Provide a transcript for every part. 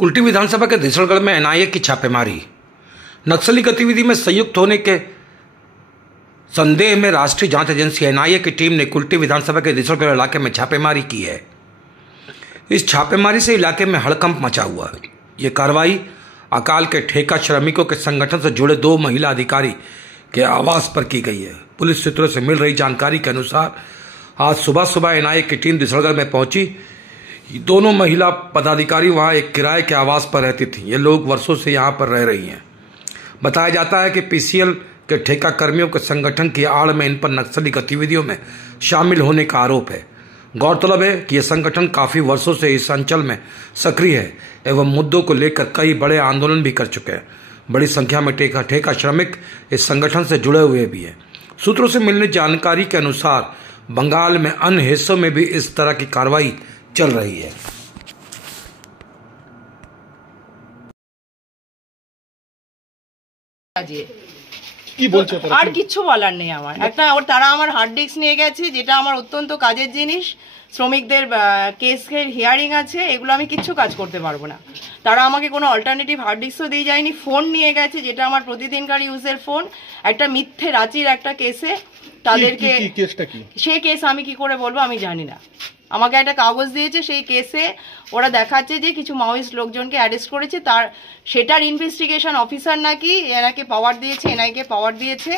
कुल्टी विधानसभा के दिसड़गढ़ में एनआईए की छापेमारी। नक्सली गतिविधि में संयुक्त होने के संदेह में राष्ट्रीय जांच एजेंसी एनआईए की टीम ने कुल्टी विधानसभा के दिसड़गढ़ इलाके में छापेमारी की है। इस छापेमारी से इलाके में हड़कंप मचा हुआ है। ये कार्रवाई अकाल के ठेका श्रमिकों के संगठन से जुड़े 2 महिला अधिकारी के आवास पर की गई है। पुलिस सूत्रों से मिल रही जानकारी के अनुसार आज सुबह एनआईए की टीम दिसड़गढ़ में पहुंची। दोनों महिला पदाधिकारी वहां एक किराए के आवास पर रहती थीं। ये लोग वर्षों से यहां पर रह रही हैं। बताया जाता है कि पीसीएल के ठेका कर्मियों के संगठन की आड़ में इन पर नक्सली गतिविधियों में शामिल होने का आरोप है। गौरतलब है कि यह संगठन काफी वर्षों से इस अंचल में सक्रिय है एवं मुद्दों को लेकर कई बड़े आंदोलन भी कर चुके हैं। बड़ी संख्या में ठेका श्रमिक इस संगठन से जुड़े हुए भी हैं। सूत्रों से मिलने जानकारी के अनुसार बंगाल में अन्य हिस्सों में भी इस तरह की कार्रवाई चल रही है। কি বলছো আর কিছু বলার নেই আমার। একটা তারা আমার হার্ড ডিস্ক নিয়ে গেছে, যেটা আমার অত্যন্ত কাজের জিনিস। শ্রমিকদের কেসের হিয়ারিং আছে, এগুলো আমি কিচ্ছু কাজ করতে পারবো না। তারা আমাকে কোনো অল্টারনেটিভ হার্ড ডিস্কও দিয়ে যায়নি। ফোন নিয়ে গেছে, যেটা আমার প্রতিদিনকার ইউজের ফোন। একটা মিথ্যে রাঁচির একটা কেসে তাদেরকে, সেই কেস আমি কি করে বলবো আমি জানি না। আমাকে একটা কাগজ দিয়েছে, সেই কেসে ওরা দেখাচ্ছে যে কিছু মাওয়িস্ট লোকজনকে অ্যারেস্ট করেছে। তার সেটার ইনভেস্টিগেশন অফিসার নাকি এনাকে পাওয়ার দিয়েছে, এনআইকে পাওয়ার দিয়েছে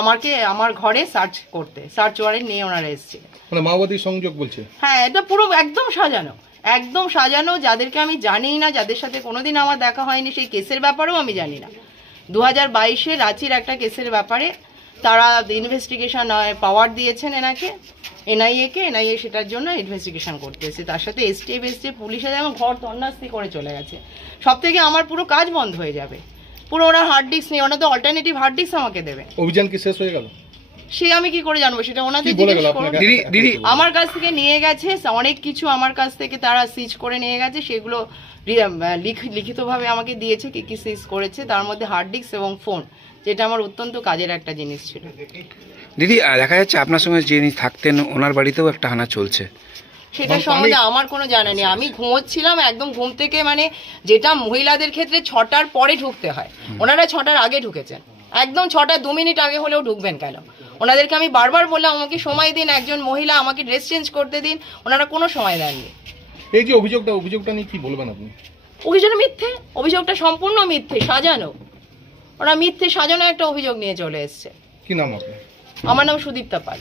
আমাকে আমার ঘরে সার্চ করতে। সার্চ ওয়ারেন্ট নিয়ে ওনারা এসেছে। মানে মাওবাদী সংযোগ বলছে। হ্যাঁ, এটা পুরো একদম সাজানো, একদম সাজানো। যাদেরকে আমি জানি না, যাদের সাথে কোনোদিন আমার দেখা হয়নি, সেই কেসের ব্যাপারেও আমি জানি না। 2022-এ রাঁচির একটা কেসের ব্যাপারে তারা ইনভেস্টিগেশন পাওয়ার দিয়েছেন এনাকে, এনআইএ-কে। এনআইএ সেটার জন্য ইনভেস্টিগেশন করতে এসেছে। তার সাথে এসটিএফ পুলিশে যেমন ঘর তন্নাস্তি করে চলে গেছে। সব থেকে আমার পুরো কাজ বন্ধ হয়ে যাবে। পুরো ওরা হার্ড ডিস্ক নেই, ওরা তো অল্টারনেটিভ হার্ড ডিস্ক আমাকে দেবে। অভিযান কি শেষ হয়ে গেল? সে আমি কি করে জানবো, সেটা ওনাদের জিজ্ঞেস করুন। আমার কাছ থেকে নিয়ে গেছে অনেক কিছু, আমার কাছ থেকে তারা সিজ করে নিয়ে গেছে। সেগুলো লিখিতভাবে আমাকে দিয়েছে কি কি সিজ করেছে। তার মধ্যে হার্ড ডিস্ক এবং ফোন, যেটা আমার অত্যন্ত কাজের একটা জিনিস ছিল। দিদি, দেখা যাচ্ছে আপনার সঙ্গে যিনি থাকতেন ওনার বাড়িতেও একটা হানা চলছে। সেটা সম্বন্ধে আমার কোনো জানা নেই। আমি ঘুমোচ্ছিলাম, একদম ঘুম থেকে, মানে যেটা মহিলাদের ক্ষেত্রে 6টার পরে ঢুকতে হয়, ওনারা 6টার আগে ঢুকেছেন। একদম 6টা 2 মিনিট আগে হলেও ঢুকবেন কেন? ওনাদেরকে আমি বারবার বললাম আমাকে সময় দিন, একজন মহিলা আমাকে ড্রেস চেঞ্জ করতে দিন। ওনারা কোনো সময় দেননি। এই যে অভিযোগটা নিয়ে কি বলবেন আপনি? অভিযোগটা মিথ্যে, অভিযোগটা সম্পূর্ণ মিথ্যে, সাজানো। ওরা মিথ্যে সাজানো একটা অভিযোগ নিয়ে চলে এসছে। কি নাম আপনার? আমার নাম সুদীপ্তা পাল।